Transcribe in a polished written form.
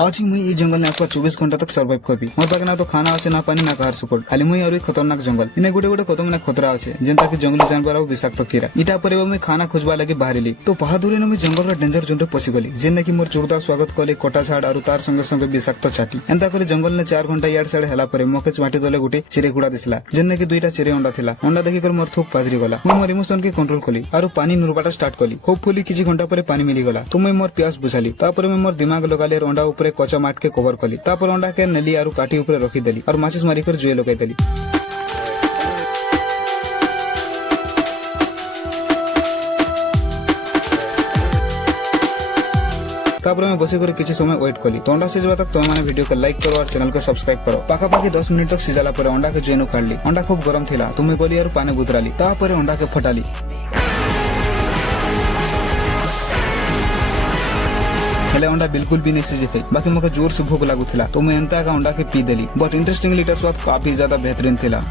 आज ही मुई ये जंगल ने 24 घंटा तक सर्वाइव करबी। मोर पाखे ना तो खाना अच्छे ना पानी ना घर सपोर्ट, खाली मुई और खतरनाक जंगल इने गोटे गोटे कदम ना खतरा अच्छे जेनता कि जंगली जानवर और विषाक्त कीड़ा इटा पर मुई खाना खोजबा लगे बाहरिली तो बहादुरी ने मुई जंगल डेंजर जोन पशि गली जेने कि मोर जोरदार स्वागत कले कटा झाड़ और तार संगे संगे विषाक्त छाटी एंता करे जंगल ने 4 घंटा यार साड़े हला पर मके माटी तले गोटे चिरेकुड़ा दिसला जेने कि 2टा चिरे अंडा थिला। अंडा देखि कर मोर थूक पाजरी गला। मुई मोर इमोशन के कंट्रोल कली और पानी नुरबाटा स्टार्ट कली। होपफुली किछि घंटा पर पानी मिली गला तो मुई मोर प्यास बुझाली। तापर मुई मोर दिमाग लगाले अंडा ऊपर कच्चा माट के कवर कली। तापर अंडा के नेली और काटी ऊपर रखी देली और माचिस मारी कर जुए लगाई देली। तापर मैं बसी कर किसी समय वेट कली तो अंडा सीझवा तक तुम मैंने वीडियो को लाइक करो और चैनल को सब्सक्राइब करो। पाखापाखि 10 मिनिट तक सीझाला पर अंडा के जुएनु काढली। अंडा खूब गरम थिला तुम्हें गली और पानी बुतराली तापर अंडा के फटाली। हेले अंडा बिल्कुल भी नहीं सीझी थी। बाकी मके जोर से भूख लागुथिला तो मैं एंता का अंडा के P Delhi but interestingly hitter स्वाद काफी ज्यादा बेहतरीन थिला।